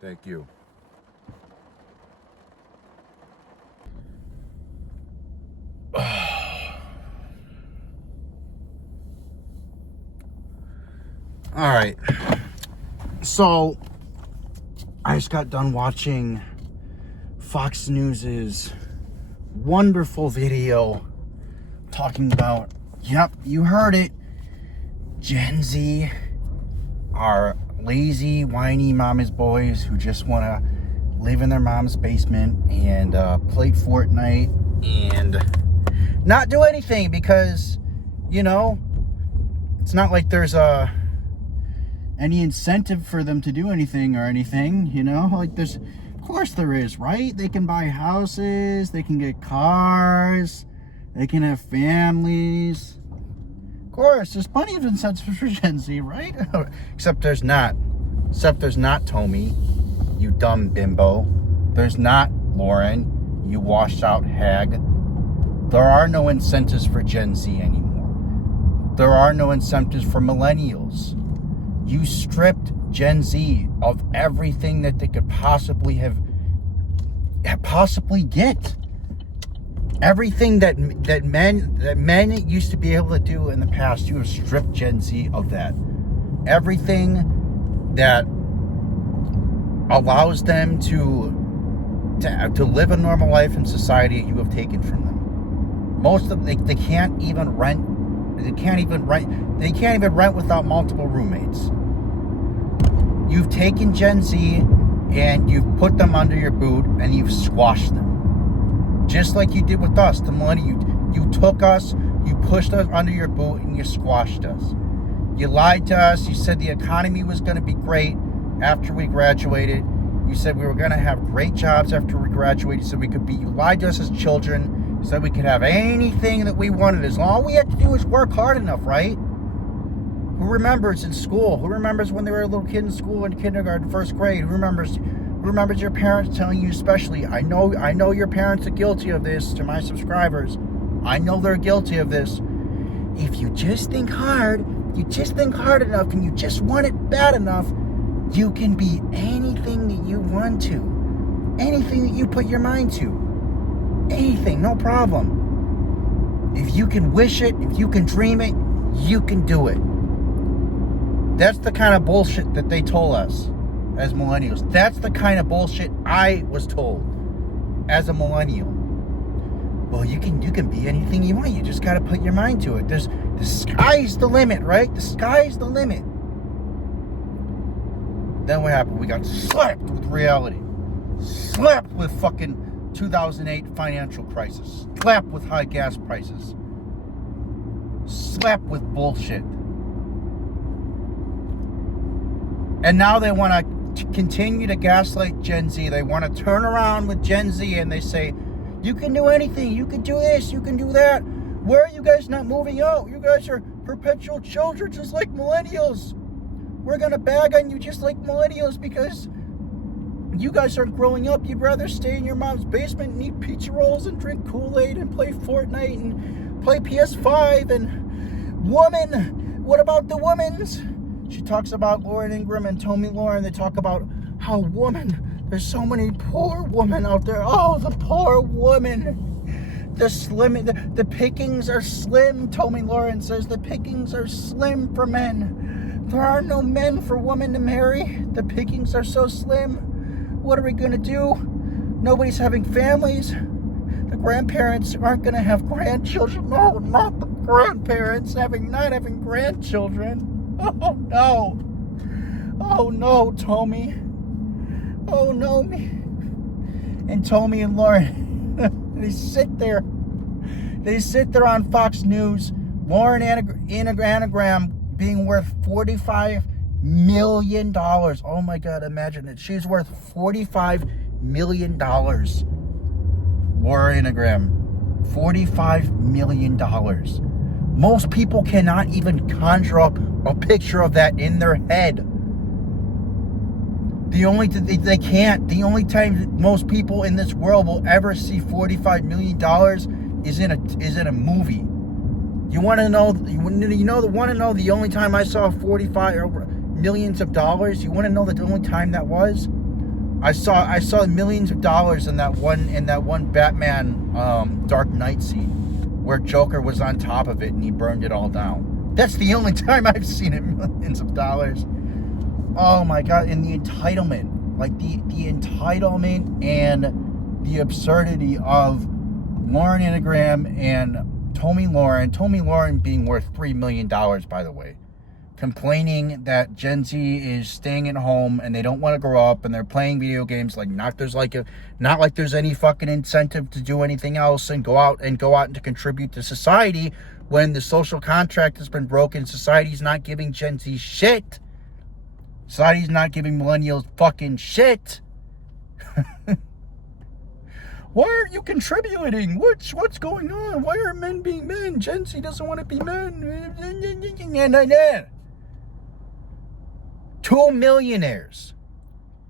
Thank you. All right. So, I just got done watching Fox News's wonderful video talking about, yep, you heard it, Gen Z are lazy, whiny mama's boys who just want to live in their mom's basement and play Fortnite and not do anything because, you know, it's not like there's any incentive for them to do anything or anything, you know? Like, there's, of course there is, right? They can buy houses, they can get cars, they can have families. Of course, there's plenty of incentives for Gen Z, right? Except there's not. Except there's not, Tommy, you dumb bimbo. There's not, Lauren, you washed out hag. There are no incentives for Gen Z anymore. There are no incentives for millennials. You stripped Gen Z of everything that they could possibly get. Everything that men used to be able to do in the past, you have stripped Gen Z of that. Everything that allows them to live a normal life in society, you have taken from them. Most of them, they can't even rent. They can't even rent without multiple roommates. You've taken Gen Z and you've put them under your boot and you've squashed them. Just like you did with us, the money you took us, you pushed us under your boot and you squashed us. You lied to us. You said the economy was going to be great after we graduated. You said we were going to have great jobs after we graduated, so we could be. You lied to us as children. You said we could have anything that we wanted as long as we had to do is work hard enough, right? Who remembers in school? Who remembers when they were a little kid in school in kindergarten, first grade? Who remembers your parents telling you, especially, I know your parents are guilty of this, to my subscribers. I know they're guilty of this. If you just think hard, you just think hard enough, and you just want it bad enough, you can be anything that you want to. Anything that you put your mind to. Anything, no problem. If you can wish it, if you can dream it, you can do it. That's the kind of bullshit that they told us as millennials. That's the kind of bullshit I was told as a millennial. Well, you can be anything you want. You just got to put your mind to it. The sky's the limit, right? The sky's the limit. Then what happened? We got slapped with reality. Slapped with fucking 2008 financial crisis. Slapped with high gas prices. Slapped with bullshit. And now they want to continue to gaslight Gen Z. They want to turn around with Gen Z and they say, you can do anything. You can do this. You can do that. Where are you guys not moving out? You guys are perpetual children just like millennials. We're going to bag on you just like millennials because you guys aren't growing up. You'd rather stay in your mom's basement and eat pizza rolls and drink Kool-Aid and play Fortnite and play PS5 and woman. What about the women's? She talks about Lauren Ingram and Tommy Lauren. They talk about how there's so many poor women out there. Oh, the poor woman. The pickings are slim, Tommy Lauren says. The pickings are slim for men. There are no men for women to marry. The pickings are so slim. What are we going to do? Nobody's having families. The grandparents aren't going to have grandchildren. No, not the grandparents not having grandchildren. Oh, no. Oh, no, Tommy. Oh, no. And Tommy and Lauren, they sit there on Fox News. Lauren Anagram being worth $45 million. Oh, my God, imagine it. She's worth $45 million. Lauren Anagram, $45 million. Most people cannot even conjure up a picture of that in their head. They can't. The only time most people in this world will ever see $45 million is in a movie. You want to know? The only time I saw 45 or millions of dollars. You want to know the only time that was? I saw millions of dollars in that one Batman Dark Knight scene where Joker was on top of it and he burned it all down. That's the only time I've seen it, millions of dollars. Oh my God, and the entitlement, like the entitlement and the absurdity of Lauren Ingram and Tomi Lauren being worth $3 million, by the way, complaining that Gen Z is staying at home and they don't want to grow up and they're playing video games not like there's any fucking incentive to do anything else and go out and to contribute to society when the social contract has been broken. Society's not giving Gen Z shit. Society's not giving millennials fucking shit. Why aren't you contributing? What's going on? Why are men being men? Gen Z doesn't want to be men. 2 millionaires.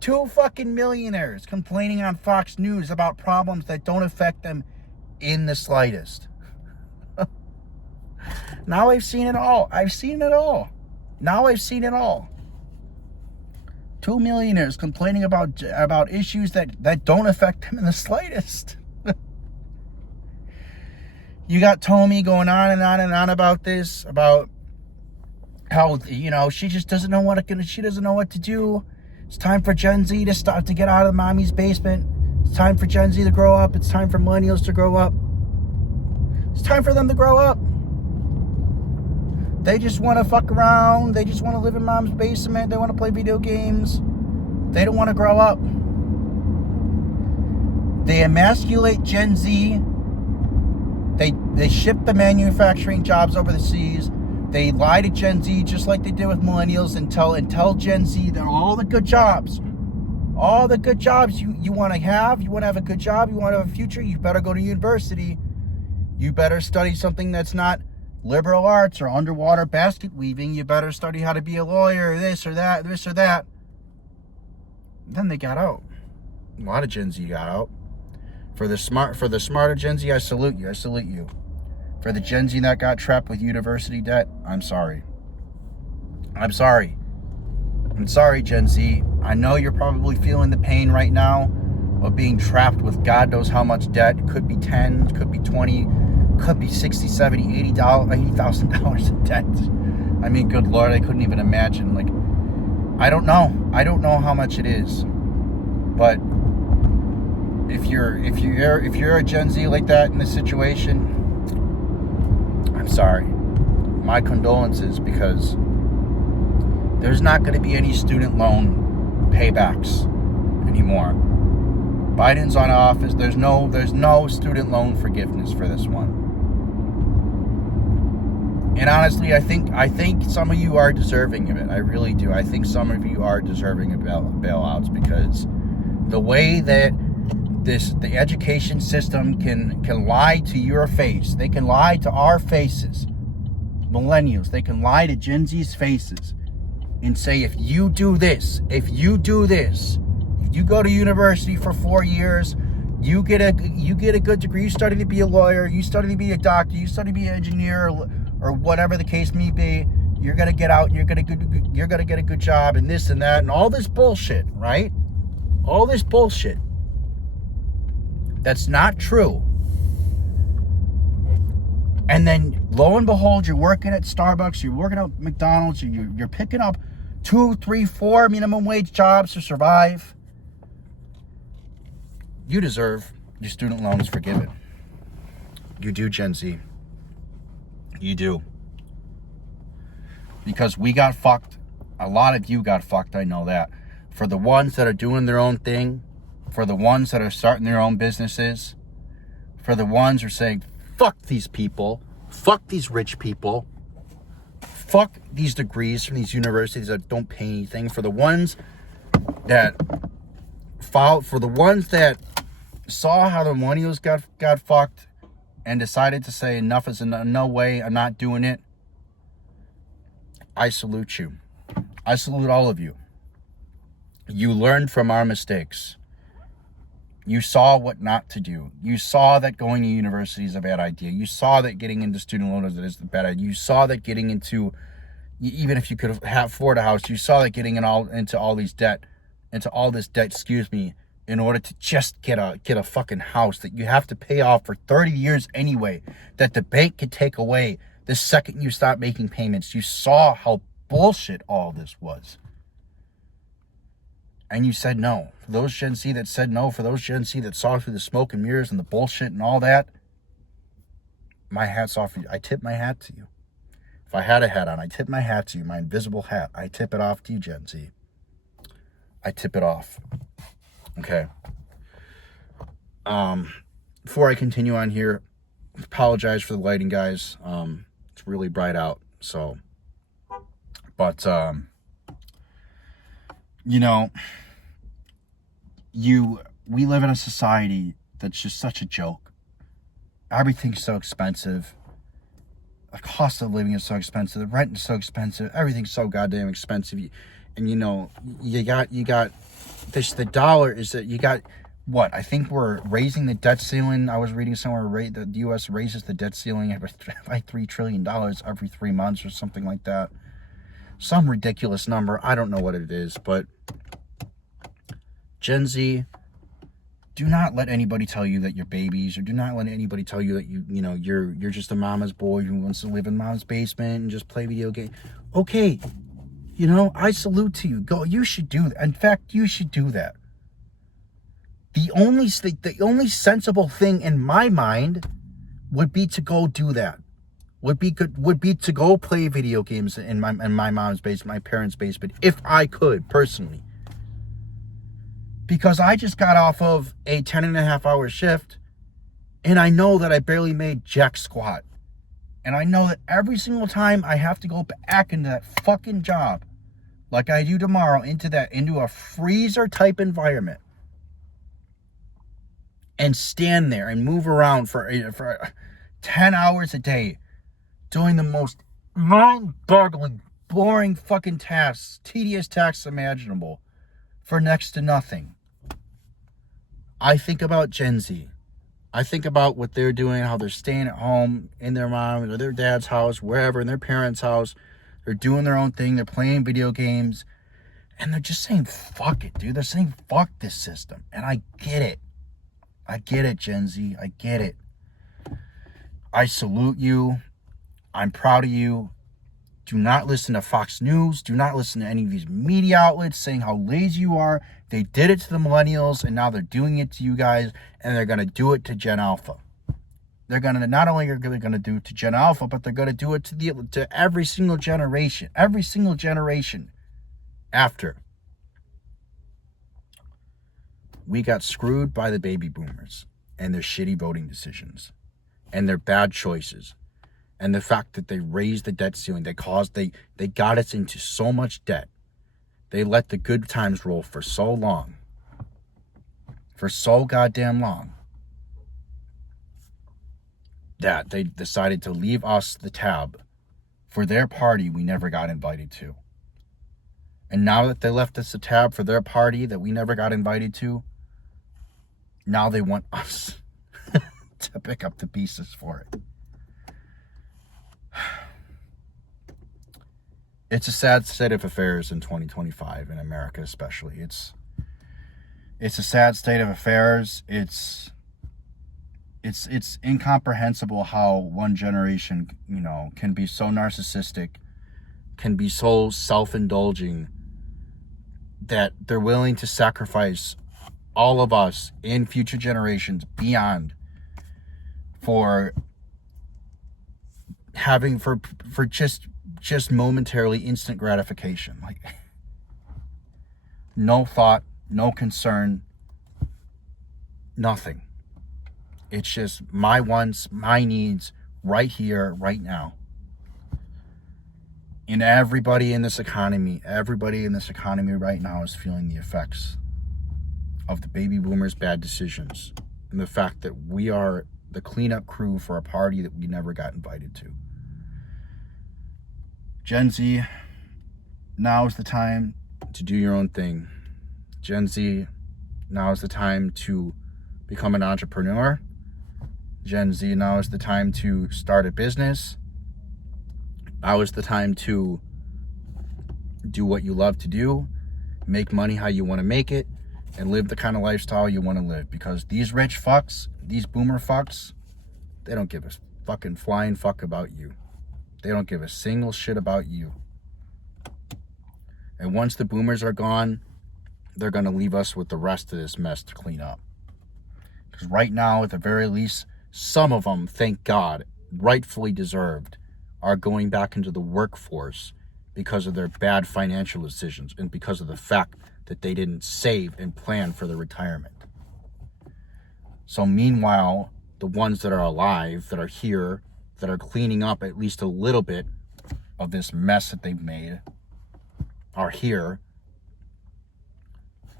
2 fucking millionaires complaining on Fox News about problems that don't affect them in the slightest. Now I've seen it all. Now I've seen it all. 2 millionaires complaining about issues that don't affect them in the slightest. You got Tomi going on and on and on about this, about how, she just doesn't know what to do. It's time for Gen Z to get out of mommy's basement. It's time for Gen Z to grow up. It's time for millennials to grow up. It's time for them to grow up. They just want to fuck around. They just want to live in mom's basement. They want to play video games. They don't want to grow up. They emasculate Gen Z. They ship the manufacturing jobs over the seas. They lie to Gen Z just like they did with millennials and tell Gen Z that all the good jobs you want to have a good job, you want to have a future, you better go to university. You better study something that's not liberal arts or underwater basket weaving. You better study how to be a lawyer, this or that. Then they got out. A lot of Gen Z got out. For the smarter Gen Z, I salute you. For the Gen Z that got trapped with university debt, I'm sorry, Gen Z. I know you're probably feeling the pain right now of being trapped with God knows how much debt. Could be 10, could be 20, could be 60, 70, $80,000 in debt. I mean, good Lord, I couldn't even imagine. Like, I don't know how much it is. But if you're a Gen Z like that in this situation, I'm sorry. My condolences, because there's not going to be any student loan paybacks anymore. Biden's on office. There's no student loan forgiveness for this one. And honestly, I think some of you are deserving of it. I really do. I think some of you are deserving of bailouts, because the way that the education system can lie to your face. They can lie to our faces. Millennials, they can lie to Gen Z's faces and say, if you do this, if you go to university for 4 years, you get a good degree, you study to be a lawyer, you study to be a doctor, you study to be an engineer, or whatever the case may be, you're gonna get out and you're gonna get a good job and this and that and all this bullshit, right? All this bullshit. That's not true. And then, lo and behold, you're working at Starbucks, you're working at McDonald's, you're picking up 2, 3, 4 minimum wage jobs to survive. You deserve your student loans forgiven. You do, Gen Z. You do. Because we got fucked. A lot of you got fucked, I know that. For the ones that are doing their own thing, for the ones that are starting their own businesses, for the ones who are saying, fuck these people, fuck these rich people, fuck these degrees from these universities that don't pay anything, for the ones that saw how the millennials got fucked and decided to say enough is enough, no way, I'm not doing it. I salute you. I salute all of you. You learned from our mistakes. You saw what not to do. You saw that going to university is a bad idea. You saw that getting into student loans is a bad idea. You saw that getting into, even if you could afford a house, you saw that getting into all these debt into all this debt, in order to just get a fucking house that you have to pay off for 30 years anyway, that the bank could take away the second you stop making payments. You saw how bullshit all this was. And you said no. For those Gen Z that said no, for those Gen Z that saw through the smoke and mirrors and the bullshit and all that, my hat's off. I tip my hat to you. If I had a hat on, I tip my hat to you. My invisible hat. I tip it off to you, Gen Z. I tip it off. Okay. Before I continue on here, apologize for the lighting, guys. It's really bright out. So, but, you know, we live in a society that's just such a joke. Everything's so expensive. The cost of living is so expensive. The rent is so expensive. Everything's so goddamn expensive. And you got this. The dollar is that you got what? I think we're raising the debt ceiling. I was reading somewhere the U.S. raises the debt ceiling by $3 trillion every 3 months or something like that. Some ridiculous number. I don't know what it is, but Gen Z, do not let anybody tell you that you're babies, or do not let anybody tell you that you're just a mama's boy who wants to live in mom's basement and just play video games. Okay, I salute to you. Go. You should do that. In fact, you should do that. The only sensible thing in my mind would be to go do that. Would be to go play video games in my mom's basement, my parents' basement, if I could personally. Because I just got off of a 10.5-hour shift, and I know that I barely made jack squat. And I know that every single time I have to go back into that fucking job, like I do tomorrow, into a freezer type environment, and stand there and move around for 10 hours a day, doing the most mind-boggling, boring fucking tasks, tedious tasks imaginable, for next to nothing. I think about Gen Z. I think about what they're doing, how they're staying at home in their mom or their dad's house, wherever, in their parents' house. They're doing their own thing. They're playing video games. And they're just saying, fuck it, dude. They're saying, fuck this system. And I get it. I get it, Gen Z. I get it. I salute you. I'm proud of you. Do not listen to Fox News. Do not listen to any of these media outlets saying how lazy you are. They did it to the millennials, and now they're doing it to you guys, and they're going to do it to Gen Alpha. They're going to, not only are they going to do it to Gen Alpha, but they're going to do it to every single generation. Every single generation after. We got screwed by the baby boomers and their shitty voting decisions and their bad choices. And the fact that they raised the debt ceiling, they got us into so much debt. They let the good times roll for so long. For so goddamn long. That they decided to leave us the tab for their party we never got invited to. And now that they left us the tab for their party that we never got invited to, now they want us to pick up the pieces for it. It's a sad state of affairs in 2025 in America, especially. It's a sad state of affairs. It's incomprehensible how one generation, can be so narcissistic, can be so self-indulging, that they're willing to sacrifice all of us in future generations beyond for having for just momentarily instant gratification. Like, no thought, no concern, nothing. It's just my wants, my needs, right here, right now. And everybody in this economy right now is feeling the effects of the baby boomers' bad decisions and the fact that we are the cleanup crew for a party that we never got invited to. Gen Z, now is the time to do your own thing. Gen Z, now is the time to become an entrepreneur. Gen Z, now is the time to start a business. Now is the time to do what you love to do. make money how you want to make it, and live the kind of lifestyle you want to live. Because these rich fucks, these boomer fucks, they don't give a fucking flying fuck about you. They don't give a single shit about you. And once the boomers are gone, they're going to leave us with the rest of this mess to clean up. Because right now, at the very least, some of them, thank God, rightfully deserved, are going back into the workforce because of their bad financial decisions and because of the fact that they didn't save and plan for their retirement. So meanwhile, the ones that are alive, that are here, that are cleaning up at least a little bit of this mess that they've made, are here.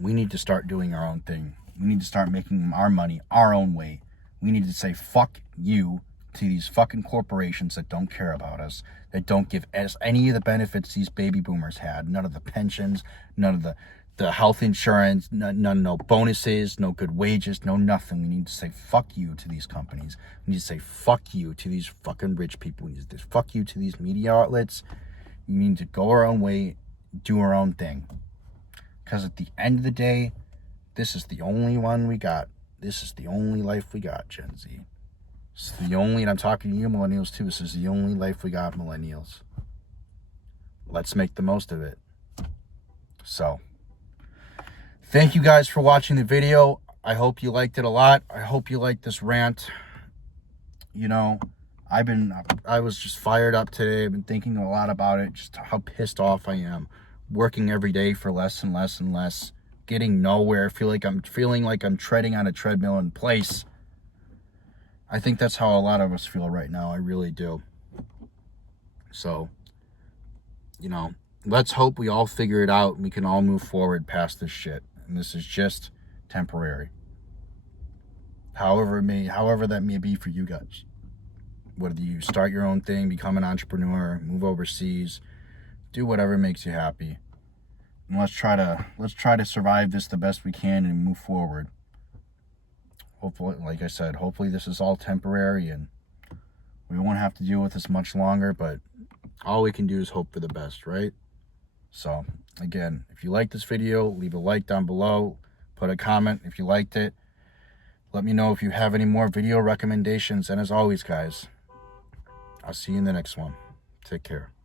We need to start doing our own thing. We need to start making our money our own way. We need to say fuck you to these fucking corporations that don't care about us, that don't give us any of the benefits these baby boomers had. None of the pensions, none of the health insurance, no bonuses, no good wages, no nothing. We need to say fuck you to these companies. We need to say fuck you to these fucking rich people. We need to say fuck you to these media outlets. We need to go our own way, do our own thing. Because at the end of the day, this is the only one we got. This is the only life we got, Gen Z. This is the only, and I'm talking to you millennials too, this is the only life we got, millennials. Let's make the most of it. So, thank you guys for watching the video. I hope you liked it a lot. I hope you liked this rant. You know, I was just fired up today. I've been thinking a lot about it, just how pissed off I am. Working every day for less and less and less. Getting nowhere. Feeling like I'm treading on a treadmill in place. I think that's how a lot of us feel right now. I really do. So, you know, let's hope we all figure it out and we can all move forward past this shit. And this is just temporary. However that may be for you guys. Whether you start your own thing, become an entrepreneur, move overseas, do whatever makes you happy. And let's try to survive this the best we can and move forward. Hopefully, like I said, hopefully this is all temporary and we won't have to deal with this much longer, but all we can do is hope for the best, right? So, again, if you like this video, leave a like down below, put a comment if you liked it. Let me know if you have any more video recommendations, and as always, guys, I'll see you in the next one. Take care.